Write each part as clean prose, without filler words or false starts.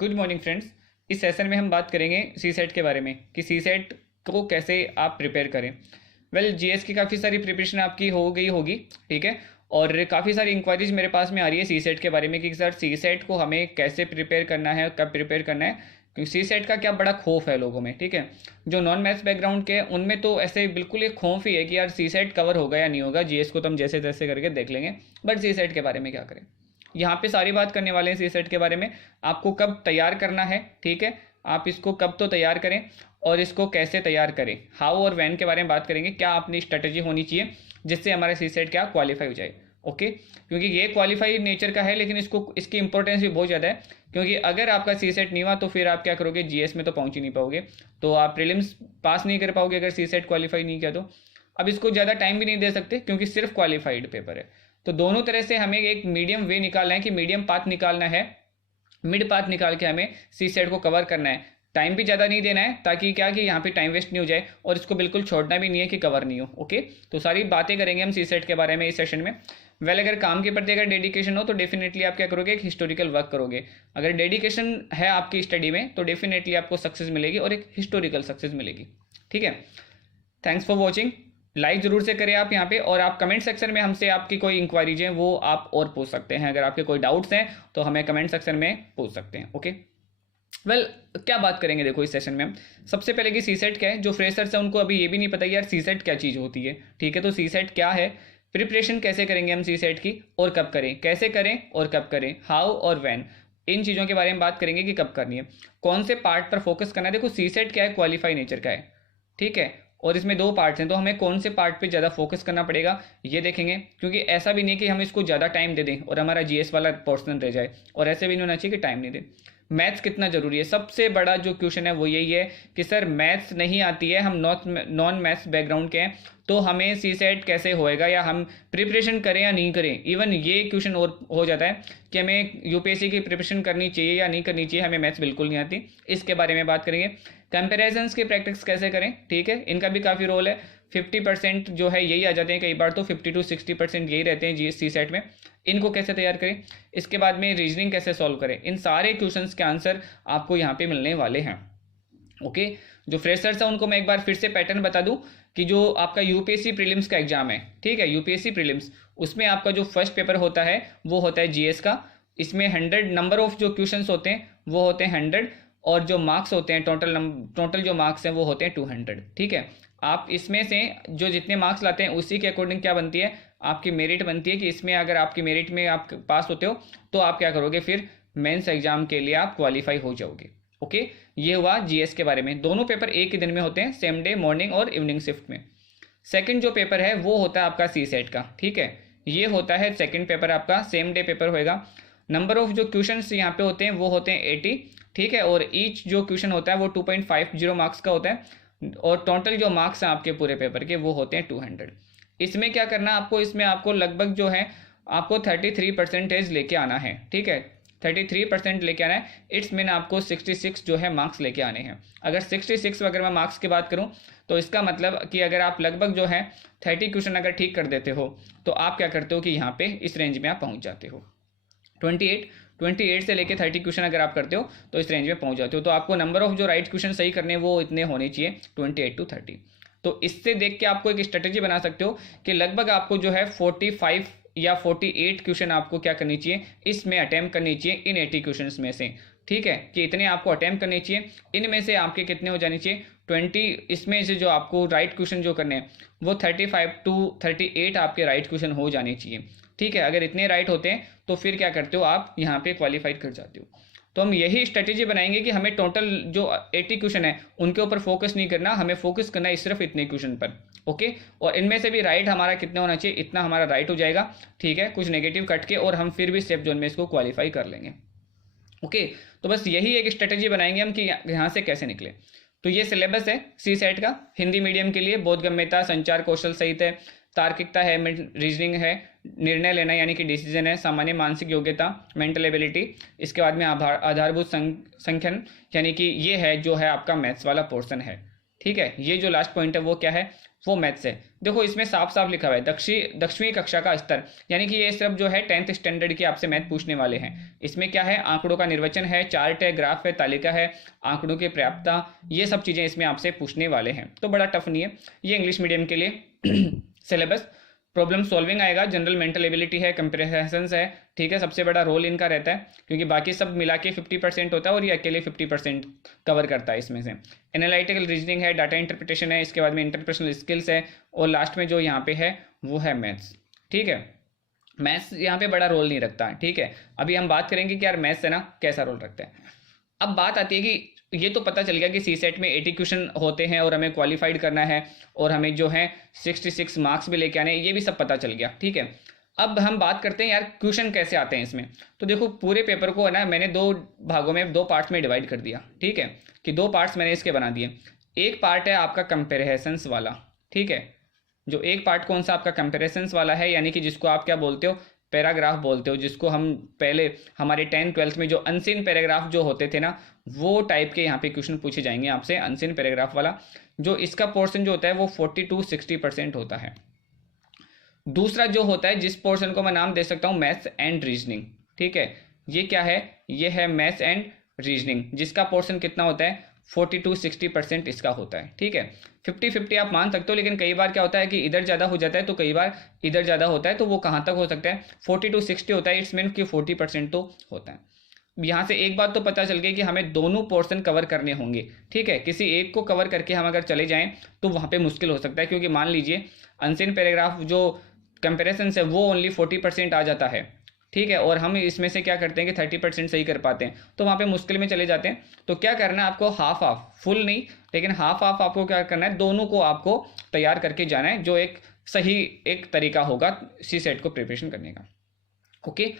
Good morning friends. इस session में हम बात करेंगे सी सेट के बारे में कि सी सेट को कैसे आप प्रिपेयर करें। जीएस की काफ़ी सारी प्रिपरेशन आपकी हो गई होगी, ठीक है। और काफ़ी सारी इंक्वायरीज मेरे पास में आ रही है सी सेट के बारे में कि सर सी सेट को हमें कैसे प्रिपेयर करना है, कब प्रिपेयर करना है, क्योंकि सी सेट का क्या बड़ा खौफ है लोगों में, ठीक है। जो नॉन मैथ्स बैकग्राउंड के उनमें तो ऐसे बिल्कुल एक खौफ ही है कि यार सी सेट कवर होगा या नहीं होगा। जीएस को तो हम जैसे तैसे करके देख लेंगे, बट सी सेट के बारे में क्या करें। यहाँ पे सारी बात करने वाले हैं सी सेट के बारे में। आपको कब तैयार करना है, ठीक है, आप इसको कब तो तैयार करें और इसको कैसे तैयार करें, हाउ और व्हेन के बारे में बात करेंगे। क्या अपनी स्ट्रेटेजी होनी चाहिए जिससे हमारा सी सेट क्या क्वालिफाई हो जाए, ओके। क्योंकि ये क्वालिफाई नेचर का है, लेकिन इसकी इंपॉर्टेंस भी बहुत ज़्यादा है। क्योंकि अगर आपका सी सेट नहीं हुआ तो फिर आप क्या करोगे, जीएस में तो पहुंच ही नहीं पाओगे, तो आप प्रीलिम्स पास नहीं कर पाओगे अगर सी सेट क्वालिफाई नहीं किया तो। अब इसको ज़्यादा टाइम भी नहीं दे सकते क्योंकि सिर्फ क्वालिफाइड पेपर है। तो दोनों तरह से हमें एक मीडियम वे निकालना है कि मीडियम पाथ निकालना है, मिड पाथ निकाल के हमें सी सेट को कवर करना है। टाइम भी ज़्यादा नहीं देना है ताकि क्या कि यहाँ पे टाइम वेस्ट नहीं हो जाए, और इसको बिल्कुल छोड़ना भी नहीं है कि कवर नहीं हो, ओके। तो सारी बातें करेंगे हम सी सेट के बारे में इस सेशन में। अगर काम के प्रति अगर डेडिकेशन हो तो डेफिनेटली आप क्या करोगे, एक हिस्टोरिकल वर्क करोगे। अगर डेडिकेशन है आपकी स्टडी में तो डेफिनेटली आपको सक्सेस मिलेगी और एक हिस्टोरिकल सक्सेस मिलेगी, ठीक है। Thanks for watching. लाइक जरूर से करें आप यहाँ पे, और आप कमेंट सेक्शन में हमसे आपकी कोई इंक्वायरीज हैं वो आप और पूछ सकते हैं। अगर आपके कोई डाउट्स हैं तो हमें कमेंट सेक्शन में पूछ सकते हैं, ओके। क्या बात करेंगे देखो इस सेशन में हम सबसे पहले कि सी सेट क्या है। जो फ्रेशर्स हैं उनको अभी ये भी नहीं पता यार सी सेट क्या चीज़ होती है, ठीक है। तो सी सेट क्या है, प्रिपरेशन कैसे करेंगे हम सी सेट की, और कब करें, कैसे करें और कब करें, हाउ और व्हेन, इन चीज़ों के बारे में बात करेंगे कि कब करनी है, कौन से पार्ट पर फोकस करना है। देखो सी सेट क्या है, क्वालिफाई नेचर का है, ठीक है, और इसमें दो पार्ट्स हैं, तो हमें कौन से पार्ट पे ज़्यादा फोकस करना पड़ेगा ये देखेंगे। क्योंकि ऐसा भी नहीं कि हम इसको ज़्यादा टाइम दे दें और हमारा जीएस वाला पोर्शन रह जाए, और ऐसे भी नहीं होना चाहिए कि टाइम नहीं दें। मैथ्स कितना ज़रूरी है, सबसे बड़ा जो क्वेश्चन है वो यही है कि सर मैथ्स नहीं आती है, हम नॉन मैथ्स बैकग्राउंड के हैं, तो हमें सी सेट कैसे होएगा, या हम प्रिपरेशन करें या नहीं करें। इवन ये क्वेश्चन और हो जाता है कि हमें यूपीएससी की प्रिपरेशन करनी चाहिए या नहीं करनी चाहिए, हमें मैथ्स बिल्कुल नहीं आती। इसके बारे में बात करेंगे। कंपेरिजन्स की प्रैक्टिस कैसे करें, ठीक है, इनका भी काफ़ी रोल है। 50% जो है यही आ जाते हैं, कई बार तो 50 to 60% यही रहते हैं जीएससी सेट में। इनको कैसे तैयार करें, इसके बाद में रीजनिंग कैसे सॉल्व करें, इन सारे क्वेश्चंस के आंसर आपको यहाँ पे मिलने वाले हैं, ओके। जो फ्रेशर्स हैं उनको मैं एक बार फिर से पैटर्न बता दूं कि जो आपका यूपीएससी प्रीलिम्स का एग्जाम है, ठीक है, यूपीएससी प्रीलिम्स, उसमें आपका जो फर्स्ट पेपर होता है वो होता है जीएस का। इसमें 100 नंबर ऑफ जो क्वेश्चन होते हैं वो होते हैं 100, और जो मार्क्स होते हैं टोटल जो मार्क्स हैं वो होते हैं 200, ठीक है। आप इसमें से जो जितने मार्क्स लाते हैं उसी के अकॉर्डिंग क्या बनती है, आपकी मेरिट बनती है कि इसमें अगर आपकी मेरिट में आप पास होते हो तो आप क्या करोगे, फिर मेंस एग्जाम के लिए आप क्वालिफाई हो जाओगे, ओके। ये हुआ जीएस के बारे में। दोनों पेपर एक ही दिन में होते हैं, सेम डे मॉर्निंग और इवनिंग शिफ्ट में। सेकंड जो पेपर है वो होता है आपका सी सेट का, ठीक है। ये होता है सेकंड पेपर आपका, सेम डे पेपर होएगा। नंबर ऑफ जो क्वेश्चन यहाँ पे होते हैं वो होते हैं 80, ठीक है, और ईच जो क्वेश्चन होता है वो 2.50 मार्क्स का होता है, और टोटल जो मार्क्स हैं आपके पूरे पेपर के वो होते हैं 200। इसमें क्या करना आपको, इसमें आपको लगभग जो है आपको 33% लेके आना है, ठीक है, 33% लेके आना है। इट्स मीन आपको 66 जो है मार्क्स लेके आने हैं। अगर 66 अगर मैं मार्क्स की बात करूं तो इसका मतलब कि अगर आप लगभग जो है 30 क्वेश्चन अगर ठीक कर देते हो तो आप क्या करते हो कि यहाँ पे इस रेंज में आप पहुँच जाते हो। 28 से लेके 30 क्वेश्चन अगर आप करते हो तो इस रेंज में पहुँच जाते हो। तो आपको नंबर ऑफ जो राइट क्वेश्चन सही करने वो इतने होने चाहिए, 28 to 30। तो इससे देख के आपको एक स्ट्रेटेजी बना सकते हो कि लगभग आपको जो है 45 या 48 क्वेश्चन आपको क्या करनी चाहिए, इसमें अटैम्प्ट करनी चाहिए इन 80 क्वेश्चंस में से, ठीक है, कि इतने आपको अटैम्प्ट करने चाहिए। इनमें से आपके कितने हो जाने चाहिए, 20, इसमें से जो आपको राइट क्वेश्चन जो करने हैं वो 35 to 38 आपके राइट क्वेश्चन हो जाने चाहिए, ठीक है। अगर इतने राइट होते हैं तो फिर क्या करते हो, आप यहाँ पे क्वालिफाइड कर जाते हो। तो हम यही स्ट्रेटेजी बनाएंगे कि हमें टोटल जो 80 क्वेश्चन है उनके ऊपर फोकस नहीं करना, हमें फोकस करना है सिर्फ इतने क्वेश्चन पर, ओके। और इनमें से भी राइट हमारा कितना होना चाहिए, इतना हमारा राइट हो जाएगा, ठीक है, कुछ नेगेटिव कट के, और हम फिर भी सेफ जोन में इसको क्वालिफाई कर लेंगे, ओके। तो बस यही एक स्ट्रेटेजी बनाएंगे हम कि यहाँ से कैसे निकले। तो ये सिलेबस है सी सेट का हिंदी मीडियम के लिए। बोधगम्यता, संचार कौशल सहित है, तार्किकता है, रीजनिंग है, निर्णय लेना यानी कि डिसीजन है, सामान्य मानसिक योग्यता, मेंटल एबिलिटी, इसके बाद में आधारभूत संख्यन यानी कि ये है जो है आपका मैथ्स वाला पोर्शन है, ठीक है। ये जो लास्ट पॉइंट है वो क्या है, वो मैथ्स है। देखो इसमें साफ साफ लिखा हुआ है 10वीं कक्षा का स्तर, यानी कि ये सिर्फ जो है 10th स्टैंडर्ड की आपसे मैथ पूछने वाले हैं। इसमें क्या है, आंकड़ों का निर्वचन है, चार्ट है, ग्राफ है, तालिका है, आंकड़ों की पर्याप्तता, ये सब चीज़ें इसमें आपसे पूछने वाले हैं। तो बड़ा टफ नहीं है ये इंग्लिश मीडियम के लिए सिलेबस। प्रॉब्लम सॉल्विंग आएगा, जनरल मेंटल एबिलिटी है, कंप्रेहेंशंस है, ठीक है, सबसे बड़ा रोल इनका रहता है क्योंकि बाकी सब मिला के 50% होता है और ये अकेले 50% कवर करता है इसमें से। एनालिटिकल रीजनिंग है, डाटा इंटरप्रिटेशन है, इसके बाद में इंटरपर्सनल स्किल्स है, और लास्ट में जो यहाँ पे है वो है मैथ्स। ठीक है, मैथ्स यहाँ पे बड़ा रोल नहीं रखता है। ठीक है, अभी हम बात करेंगे कि यार मैथ्स है ना कैसा रोल रखता है। अब बात आती है कि ये तो पता चल गया कि सी सेट में 80 क्वेश्चन होते हैं और हमें क्वालिफाइड करना है और हमें जो है 66 मार्क्स भी लेके आने हैं, ये भी सब पता चल गया। ठीक है, अब हम बात करते हैं यार क्वेश्चन कैसे आते हैं इसमें। तो देखो पूरे पेपर को है ना मैंने 2 भागों में 2 पार्ट्स में डिवाइड कर दिया। ठीक है, कि 2 पार्ट्स मैंने इसके बना दिए। एक पार्ट है आपका कंपेरिजन्स वाला। ठीक है, जो एक पार्ट कौन सा आपका कंपेरिजन्स वाला है, यानी कि जिसको आप क्या बोलते हो, पैराग्राफ बोलते हो, जिसको हम पहले हमारे 10th-12th में जो अनसीन पैराग्राफ जो होते थे ना, वो टाइप के यहाँ पे क्वेश्चन पूछे जाएंगे आपसे, अनसीन पैराग्राफ वाला। जो इसका पोर्शन जो होता है वो 40-60% होता है। दूसरा जो होता है जिस पोर्शन को मैं नाम दे सकता हूँ मैथ्स एंड रीजनिंग। ठीक है, ये क्या है, ये है मैथ्स एंड रीजनिंग, जिसका पोर्शन कितना होता है 40-60% इसका होता है। ठीक है, 50-50 आप मान सकते हो, लेकिन कई बार क्या होता है कि इधर ज़्यादा हो जाता है तो कई बार इधर ज़्यादा होता है। तो वो कहाँ तक हो सकता है, 40-60 होता है, इट्स मीन कि 40% तो होता है। यहाँ से एक बात तो पता चल गई कि हमें दोनों पोर्शन कवर करने होंगे। ठीक है, किसी एक को कवर करके हम अगर चले जाएं तो वहाँ पे मुश्किल हो सकता है, क्योंकि मान लीजिए अनसीन पैराग्राफ जो कंपेरिजन है वो ओनली 40% आ जाता है। ठीक है, और हम इसमें से क्या करते हैं कि 30% सही कर पाते हैं, तो वहाँ पे मुश्किल में चले जाते हैं। तो क्या करना है आपको, हाफ हाफ, फुल नहीं लेकिन हाफ हाफ आपको क्या करना है, दोनों को आपको तैयार करके जाना है, जो एक सही एक तरीका होगा सी सेट को प्रिपरेशन करने का। ओके,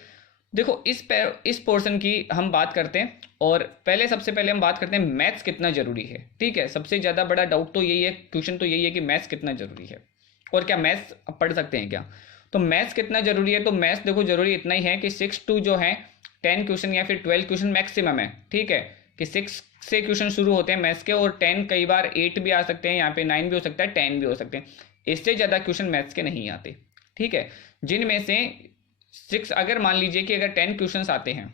देखो इस पोर्शन की हम बात करते हैं, और सबसे पहले हम बात करते हैं मैथ्स कितना जरूरी है। ठीक है, सबसे ज़्यादा बड़ा डाउट तो यही है, क्वेश्चन तो यही है कि मैथ्स कितना जरूरी है और क्या मैथ्स पढ़ सकते हैं क्या। तो मैथ्स कितना जरूरी है, तो मैथ्स देखो जरूरी इतना ही है कि 6 to जो है 10 क्वेश्चन या फिर 12 क्वेश्चन मैक्सिमम है। ठीक है, कि 6 से क्वेश्चन शुरू होते हैं मैथ्स के, और 10 कई बार 8 भी आ सकते हैं, यहाँ पे 9 भी हो सकता है, 10 भी हो सकते हैं, इससे ज़्यादा क्वेश्चन मैथ्स के नहीं आते। ठीक है, जिनमें से 6 अगर मान लीजिए कि अगर 10 क्वेश्चन आते हैं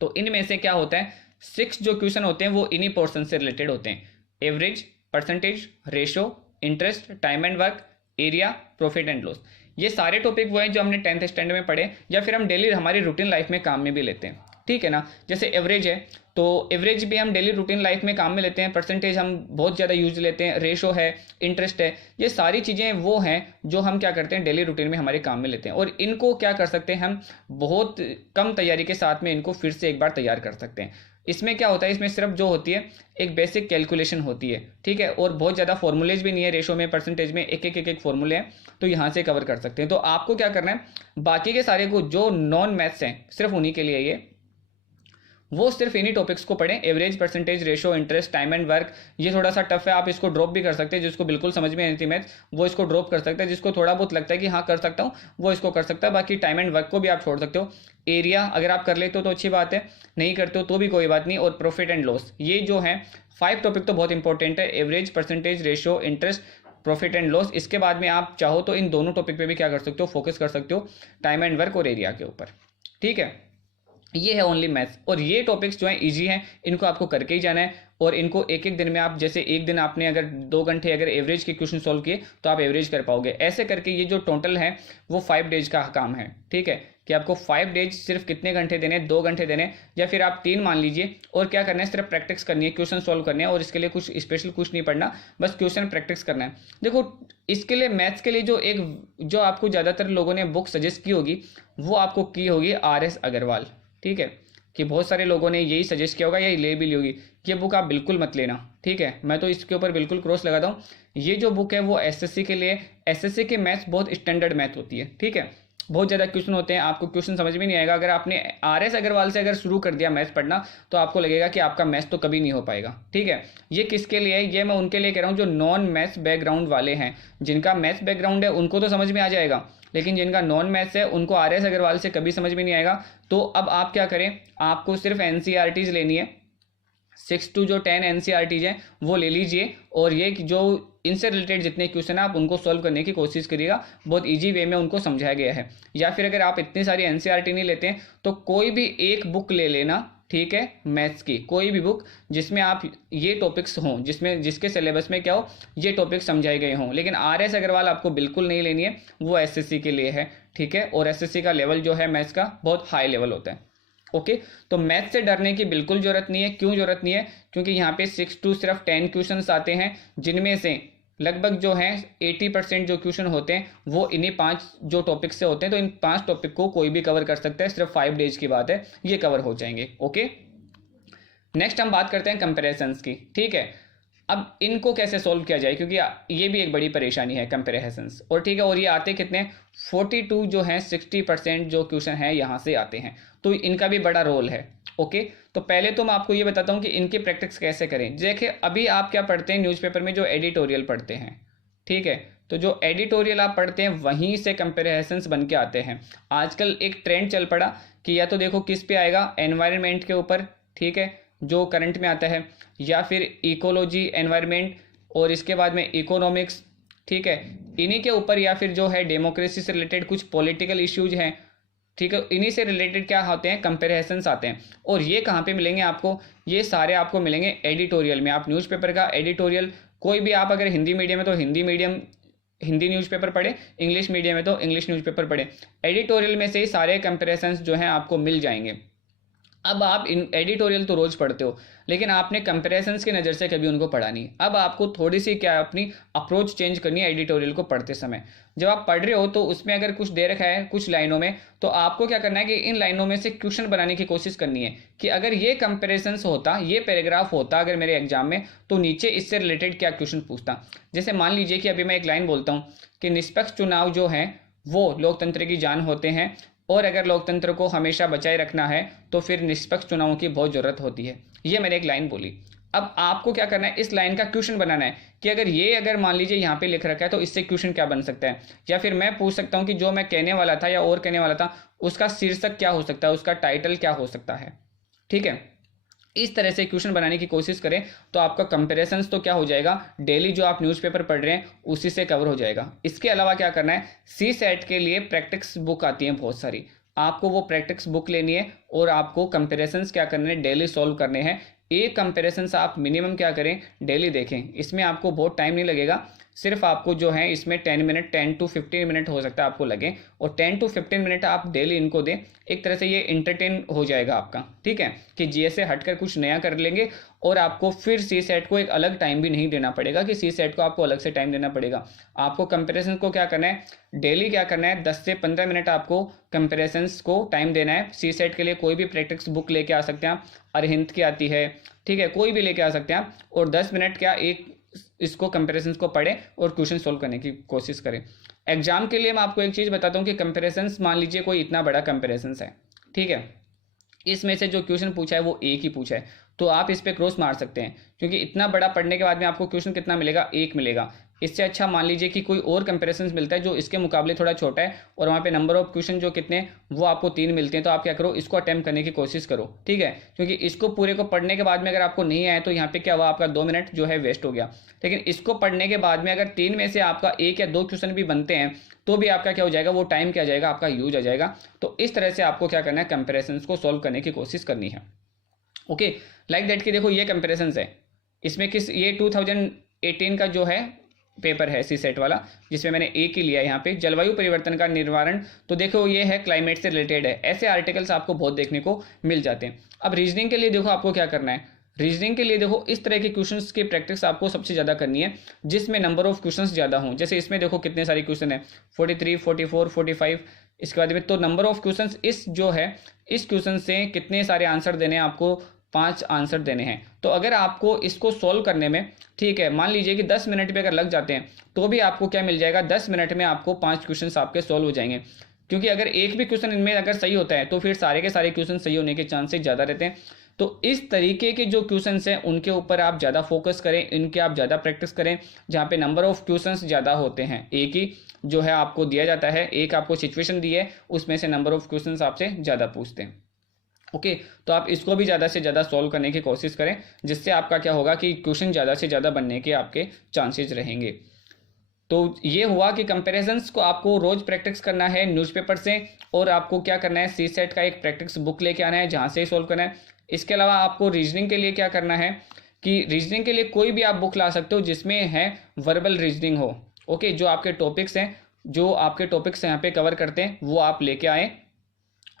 तो इनमें से क्या होता है, 6 जो क्वेश्चन होते हैं वो इन्हीं पोर्शन से रिलेटेड होते हैं। Average, percentage, ratio, interest, time and work, area, profit and loss, ये सारे टॉपिक वो हैं जो हमने 10th स्टैंडर्ड में पढ़े या फिर हम डेली हमारी रूटीन लाइफ में काम में भी लेते हैं। ठीक है ना, जैसे एवरेज है तो एवरेज भी हम डेली रूटीन लाइफ में काम में लेते हैं, परसेंटेज हम बहुत ज़्यादा यूज लेते हैं, रेशो है, इंटरेस्ट है, ये सारी चीज़ें वो हैं जो हम क्या करते हैं डेली रूटीन में हमारे काम में लेते हैं, और इनको क्या कर सकते हैं हम बहुत कम तैयारी के साथ में इनको फिर से एक बार तैयार कर सकते हैं। इसमें क्या होता है, इसमें सिर्फ जो होती है एक बेसिक कैलकुलेशन होती है। ठीक है, और बहुत ज़्यादा फॉर्मूलेज भी नहीं है, रेशो में परसेंटेज में एक फॉर्मूले हैं, तो यहाँ से कवर कर सकते हैं। तो आपको क्या करना है, बाकी के सारे को जो नॉन मैथ्स हैं सिर्फ उन्हीं के लिए ये, वो सिर्फ इन्हीं टॉपिक्स को पढ़ें, average, percentage, ratio, interest, time and work. ये थोड़ा सा टफ है, आप इसको ड्रॉप भी कर सकते हैं, जिसको बिल्कुल समझ में नहीं थी मैथ वो इसको ड्रॉप कर सकता है, जिसको थोड़ा बहुत लगता है कि हाँ कर सकता हूँ वो इसको कर सकता है। बाकी टाइम एंड वर्क को भी आप छोड़ सकते हो। एरिया अगर आप कर लेते हो तो अच्छी बात है, नहीं करते हो तो भी कोई बात नहीं। और प्रॉफिट एंड लॉस, ये जो है 5 टॉपिक तो बहुत इंपॉर्टेंट है, average, percentage, ratio, interest, profit and loss. इसके बाद में आप चाहो तो इन दोनों टॉपिक पे भी क्या कर सकते हो, फोकस कर सकते हो, टाइम एंड वर्क और एरिया के ऊपर। ठीक है, ये है ओनली मैथ्स, और ये टॉपिक्स जो हैं इजी हैं, इनको आपको करके ही जाना है, और इनको एक एक दिन में आप, जैसे एक दिन आपने अगर 2 घंटे अगर एवरेज के क्वेश्चन सॉल्व किए तो आप एवरेज कर पाओगे। ऐसे करके ये जो टोटल है वो 5 डेज का काम है। ठीक है, कि आपको 5 डेज सिर्फ कितने घंटे देने, 2 घंटे देने या फिर आप 3 मान लीजिए, और क्या करना है, सिर्फ प्रैक्टिस करनी है, क्वेश्चन सॉल्व करने हैं, और इसके लिए कुछ स्पेशल कुछ नहीं पढ़ना, बस क्वेश्चन प्रैक्टिस करना है। देखो इसके लिए मैथ्स के लिए जो आपको ज़्यादातर लोगों ने बुक सजेस्ट की होगी वो आपको की होगी RS अग्रवाल। ठीक है, कि बहुत सारे लोगों ने यही सजेस्ट किया होगा, यही ले भी ली होगी, ये बुक आप बिल्कुल मत लेना। ठीक है, मैं तो इसके ऊपर बिल्कुल क्रॉस लगाता हूँ। ये जो बुक है वो SSC के लिए, SSC के मैथ्स बहुत स्टैंडर्ड मैथ होती है। ठीक है, बहुत ज़्यादा क्वेश्चन होते हैं, आपको क्वेश्चन समझ में नहीं आएगा। अगर आपने RS अग्रवाल से अगर शुरू कर दिया मैथ्स पढ़ना तो आपको लगेगा कि आपका मैथ्स तो कभी नहीं हो पाएगा। ठीक है, ये किसके लिए है, ये मैं उनके लिए कह रहा हूँ जो नॉन मैथ्स बैकग्राउंड वाले हैं। जिनका मैथ्स बैकग्राउंड है उनको तो समझ में आ जाएगा, लेकिन जिनका नॉन मैथ्स है उनको RS अग्रवाल से कभी समझ में नहीं आएगा। तो अब आप क्या करें, आपको सिर्फ NCERTs लेनी है, 6 to जो 10 NCERTs हैं वो ले लीजिए, और ये जो इनसे रिलेटेड जितने क्वेश्चन आप उनको सॉल्व करने की कोशिश करिएगा, बहुत इजी वे में उनको समझाया गया है। या फिर अगर आप इतनी सारी NCERT नहीं लेते हैं तो कोई भी एक बुक ले लेना, ठीक है, मैथ्स की कोई भी बुक जिसमें आप ये टॉपिक्स हों, जिसके सिलेबस में क्या हो ये टॉपिक समझाए गए हों। लेकिन RS अग्रवाल आपको बिल्कुल नहीं लेनी है, वो SSC के लिए है, ठीक है, और SSC का लेवल जो है मैथ्स का बहुत हाई लेवल होता है। ओके, तो मैथ से डरने की बिल्कुल जरूरत नहीं है। क्यों जरूरत नहीं है? क्योंकि यहाँ पे 6 to सिर्फ 10 क्वेश्चंस आते हैं, जिनमें से लगभग जो है 80% जो क्वेश्चन होते हैं वो इन्हीं 5 जो टॉपिक से होते हैं। तो इन 5 टॉपिक को कोई भी कवर कर सकता है, सिर्फ 5 डेज की बात है, ये कवर हो जाएंगे। ओके, नेक्स्ट हम बात करते हैं कंपेरिजन्स की, ठीक है। अब इनको कैसे सोल्व किया जाए, क्योंकि ये भी एक बड़ी परेशानी है कंपेरिजन्स, और ठीक है, और ये आते कितने 42 जो है 60% जो क्वेश्चन है यहाँ से आते हैं, तो इनका भी बड़ा रोल है। ओके, तो पहले तो मैं आपको ये बताता हूँ कि इनकी प्रैक्टिस कैसे करें। देखिए, अभी आप क्या पढ़ते हैं न्यूज़पेपर में, जो एडिटोरियल पढ़ते हैं, ठीक है, तो जो एडिटोरियल आप पढ़ते हैं वहीं से कंपेरिजन्स बन के आते हैं। आजकल एक ट्रेंड चल पड़ा कि या तो देखो किस पे आएगा, एनवायरनमेंट के ऊपर, ठीक है, जो करंट में आता है, या फिर इकोलॉजी, एनवायरनमेंट, और इसके बाद में इकोनॉमिक्स, ठीक है, इन्हीं के ऊपर, या फिर जो है डेमोक्रेसी से रिलेटेड कुछ पॉलिटिकल इश्यूज हैं, ठीक है, इन्हीं से रिलेटेड क्या होते हैं, कंपेरिजन्स आते हैं। और ये कहाँ पे मिलेंगे आपको? ये सारे आपको मिलेंगे एडिटोरियल में। आप न्यूज़पेपर का एडिटोरियल, कोई भी, आप अगर हिंदी मीडियम है तो हिंदी न्यूज़पेपर पढ़े, इंग्लिश मीडियम है तो इंग्लिश न्यूज़पेपर पढ़े, एडिटोरियल में से ही सारे कंपेरिजन्स जो हैं आपको मिल जाएंगे। अब आप इन एडिटोरियल तो रोज पढ़ते हो, लेकिन आपने कंपेरिजन्स की नज़र से कभी उनको पढ़ा नहीं। अब आपको थोड़ी सी क्या अपनी अप्रोच चेंज करनी है एडिटोरियल को पढ़ते समय। जब आप पढ़ रहे हो तो उसमें अगर कुछ दे रखा है कुछ लाइनों में, तो आपको क्या करना है कि इन लाइनों में से क्वेश्चन बनाने की कोशिश करनी है कि अगर ये कंपेरिजन्स होता, ये पैराग्राफ होता अगर मेरे एग्जाम में, तो नीचे इससे रिलेटेड क्या क्वेश्चन पूछता। जैसे मान लीजिए कि अभी मैं एक लाइन बोलता हूँ कि निष्पक्ष चुनाव जो है वो लोकतंत्र की जान होते हैं, और अगर लोकतंत्र को हमेशा बचाए रखना है तो फिर निष्पक्ष चुनावों की बहुत ज़रूरत होती है। ये मैंने एक लाइन बोली। अब आपको क्या करना है, इस लाइन का क्वेश्चन बनाना है कि अगर मान लीजिए यहाँ पे लिख रखा है तो इससे क्वेश्चन क्या बन सकता है। या फिर मैं पूछ सकता हूँ कि जो मैं कहने वाला था या और कहने वाला था उसका शीर्षक क्या हो सकता है, उसका टाइटल क्या हो सकता है, ठीक है। इस तरह से क्वेश्चन बनाने की कोशिश करें तो आपका कंपेरिजन्स तो क्या हो जाएगा, डेली जो आप न्यूज़पेपर पढ़ रहे हैं उसी से कवर हो जाएगा। इसके अलावा क्या करना है, CSAT के लिए प्रैक्टिस बुक आती है बहुत सारी, आपको वो प्रैक्टिस बुक लेनी है और आपको कंपेरिजन्स क्या करने हैं, डेली सॉल्व करने हैं। एक कंपेरिजन्स आप मिनिमम क्या करें, डेली देखें। इसमें आपको बहुत टाइम नहीं लगेगा, सिर्फ आपको जो है इसमें 10 to 15 मिनट हो सकता है आपको लगे, और 10 to 15 मिनट आप डेली इनको दें। एक तरह से ये इंटरटेन हो जाएगा आपका, ठीक है, कि GS से हटकर कुछ नया कर लेंगे, और आपको फिर CSAT को एक अलग टाइम भी नहीं देना पड़ेगा कि CSAT को आपको अलग से टाइम देना पड़ेगा। आपको कंपेरिजन को क्या करना है, डेली क्या करना है, 10 से 15 मिनट आपको कंपेरिजन्स को टाइम देना है। CSAT के लिए कोई भी प्रैक्टिस बुक लेके आ सकते हैं आप, अरहिंद की आती है, ठीक है, कोई भी लेके आ सकते हैं आप, और 10 मिनट क्या एक इसको कंपेरिजन्स को पढ़ें और क्वेश्चन सोल्व करने की कोशिश करें। एग्जाम के लिए मैं आपको एक चीज़ बताता हूँ कि कंपेरिजन्स, मान लीजिए कोई इतना बड़ा कंपेरिजन्स है, ठीक है, इसमें से जो क्वेश्चन पूछा है वो एक ही पूछा है, तो आप इस पर क्रॉस मार सकते हैं, क्योंकि इतना बड़ा पढ़ने के बाद में आपको क्वेश्चन कितना मिलेगा, एक मिलेगा। इससे अच्छा मान लीजिए कि कोई और कंपेरिजन मिलता है जो इसके मुकाबले थोड़ा छोटा है, और वहाँ पे नंबर ऑफ क्वेश्चन जो कितने वो आपको 3 मिलते हैं, तो आप क्या करो, इसको अटेम्प्ट करने की कोशिश करो, ठीक है। क्योंकि इसको पूरे को पढ़ने के बाद में अगर आपको नहीं आया तो यहाँ पे क्या हुआ, आपका 2 मिनट जो है वेस्ट हो गया। लेकिन इसको पढ़ने के बाद में अगर 3 में से आपका 1 या 2 क्वेश्चन भी बनते हैं तो भी आपका क्या हो जाएगा, वो टाइम क्या जाएगा, आपका यूज आ जाएगा। तो इस तरह से आपको क्या करना है, कंपेरिजन को सॉल्व करने की कोशिश करनी है। ओके, लाइक दैट कि देखो ये कंपेरिजन है, इसमें ये 2018 का जो है पेपर है CSAT वाला, जिसमें मैंने एक ही लिया है यहाँ पे, जलवायु परिवर्तन का निवारण। तो देखो ये है क्लाइमेट से रिलेटेड है, ऐसे आर्टिकल्स आपको बहुत देखने को मिल जाते हैं। अब रीजनिंग के लिए देखो आपको क्या करना है, रीजनिंग के लिए देखो इस तरह के क्वेश्चंस की प्रैक्टिस आपको सबसे ज़्यादा करनी है जिसमें नंबर ऑफ क्वेश्चंस ज़्यादा हों। जैसे इसमें देखो कितने सारे क्वेश्चन है, 43, 44, 45, इसके बाद में तो नंबर ऑफ क्वेश्चंस इस क्वेश्चन से कितने सारे आंसर देने हैं, आपको 5 आंसर देने हैं। तो अगर आपको इसको सॉल्व करने में, ठीक है, मान लीजिए कि 10 मिनट भी अगर लग जाते हैं तो भी आपको क्या मिल जाएगा, 10 मिनट में आपको 5 क्वेश्चन आपके सॉल्व हो जाएंगे। क्योंकि अगर एक भी क्वेश्चन इनमें अगर सही होता है तो फिर सारे के सारे क्वेश्चन सही होने के चांसेस ज़्यादा रहते हैं। तो इस तरीके के जो क्वेश्चंस हैं उनके ऊपर आप ज़्यादा फोकस करें, इनके आप ज़्यादा प्रैक्टिस करें, जहाँ पे नंबर ऑफ क्वेश्चंस ज़्यादा होते हैं। एक ही जो है आपको दिया जाता है, एक आपको सिचुएशन दी है, उसमें से नंबर ऑफ क्वेश्चंस आपसे ज़्यादा पूछते हैं। ओके तो आप इसको भी ज़्यादा से ज़्यादा सॉल्व करने की कोशिश करें, जिससे आपका क्या होगा कि क्वेश्चन ज़्यादा से ज़्यादा बनने के आपके चांसेस रहेंगे। तो ये हुआ कि कंपैरिजंस को आपको रोज़ प्रैक्टिस करना है न्यूज़पेपर से, और आपको क्या करना है, सी सेट का एक प्रैक्टिस बुक लेके आना है जहाँ से ही सॉल्व करना है। इसके अलावा आपको रीजनिंग के लिए क्या करना है कि रीजनिंग के लिए कोई भी आप बुक ला सकते हो जिसमें है वर्बल रीजनिंग हो। ओके जो आपके टॉपिक्स हैं, जो आपके टॉपिक्स यहाँ पे कवर करते हैं वो आप लेके आएँ।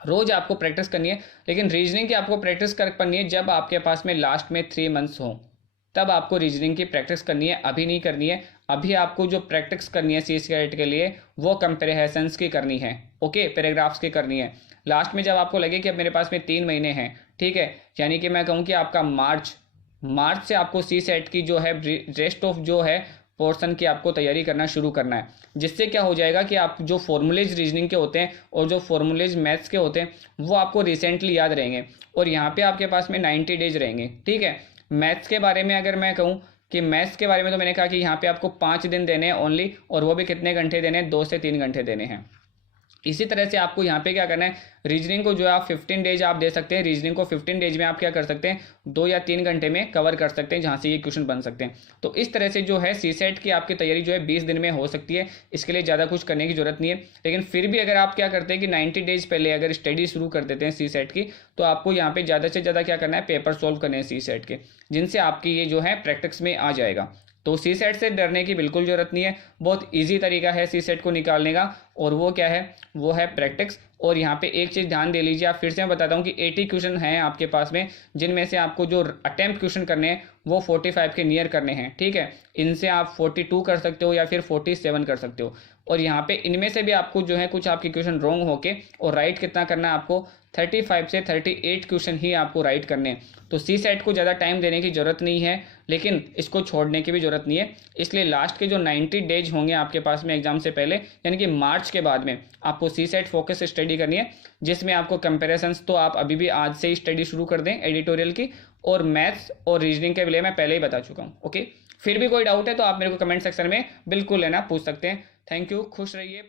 रोज आपको प्रैक्टिस करनी है, लेकिन रीजनिंग की आपको प्रैक्टिस करनी है जब आपके पास में लास्ट में 3 मंथ्स हो, तब आपको रीजनिंग की प्रैक्टिस करनी है, अभी नहीं करनी है। अभी आपको जो प्रैक्टिस करनी है सी सेट के लिए वो कंपेरिजन्स की करनी है, ओके पैराग्राफ्स की करनी है। लास्ट में जब आपको लगे कि अब मेरे पास में 3 महीने हैं, ठीक है, यानी कि मैं कहूँ कि आपका मार्च से आपको सी सेट की जो है रेस्ट ऑफ जो है पोर्शन की आपको तैयारी करना शुरू करना है, जिससे क्या हो जाएगा कि आप जो फॉर्मूलेज रीजनिंग के होते हैं और जो फॉर्मूलेज मैथ्स के होते हैं वो आपको रिसेंटली याद रहेंगे, और यहाँ पे आपके पास में 90 डेज रहेंगे, ठीक है। मैथ्स के बारे में अगर मैं कहूँ कि मैथ्स के बारे में तो मैंने कहा कि यहाँ पे आपको 5 दिन देने हैं ओनली, और वो भी कितने घंटे देने हैं, 2 से 3 घंटे देने हैं। इसी तरह से आपको यहाँ पे क्या करना है, रीजनिंग को जो है आप 15 डेज आप दे सकते हैं, रीजनिंग को 15 डेज में आप क्या कर सकते हैं, 2 या 3 घंटे में कवर कर सकते हैं, जहाँ से ये क्वेश्चन बन सकते हैं। तो इस तरह से जो है सी सेट की आपकी तैयारी जो है 20 दिन में हो सकती है, इसके लिए ज़्यादा कुछ करने की जरूरत नहीं है। लेकिन फिर भी अगर आप क्या करते हैं कि 90 डेज पहले अगर स्टडी शुरू कर देते हैं सी सेट की, तो आपको यहाँ पे ज़्यादा से ज़्यादा क्या करना है, पेपर सॉल्व करने हैं सी सेट के, जिनसे आपकी ये जो है प्रैक्टिस में आ जाएगा। तो सी सेट से डरने की बिल्कुल ज़रूरत नहीं है, बहुत इजी तरीका है सी सेट को निकालने का, और वो क्या है, वो है प्रैक्टिस। और यहाँ पे एक चीज़ ध्यान दे लीजिए, आप फिर से मैं बताता हूँ कि 80 क्वेश्चन हैं आपके पास में, जिनमें से आपको जो अटेम्प्ट क्वेश्चन करने हैं वो 45 के नियर करने हैं, ठीक है। इनसे आप 42 कर सकते हो या फिर 47 कर सकते हो, और यहाँ पे इनमें से भी आपको जो है कुछ आपके क्वेश्चन रॉन्ग होके, और राइट कितना करना है आपको, 35 से 38 क्वेश्चन ही आपको राइट करने हैं। तो सी सेट को ज़्यादा टाइम देने की ज़रूरत नहीं है, लेकिन इसको छोड़ने की भी ज़रूरत नहीं है। इसलिए लास्ट के जो 90 डेज होंगे आपके पास में एग्जाम से पहले, यानी कि मार्च के बाद में आपको सी सेट फोकस स्टडी करनी है, जिसमें आपको कंपेरिजन्स तो आप अभी भी आज से ही स्टडी शुरू कर दें एडिटोरियल की, और मैथ्स और रीजनिंग के लिए मैं पहले ही बता चुका हूँ, ओके। फिर भी कोई डाउट है तो आप मेरे को कमेंट सेक्शन में बिल्कुल है ना पूछ सकते हैं। थैंक यू, खुश रहिए।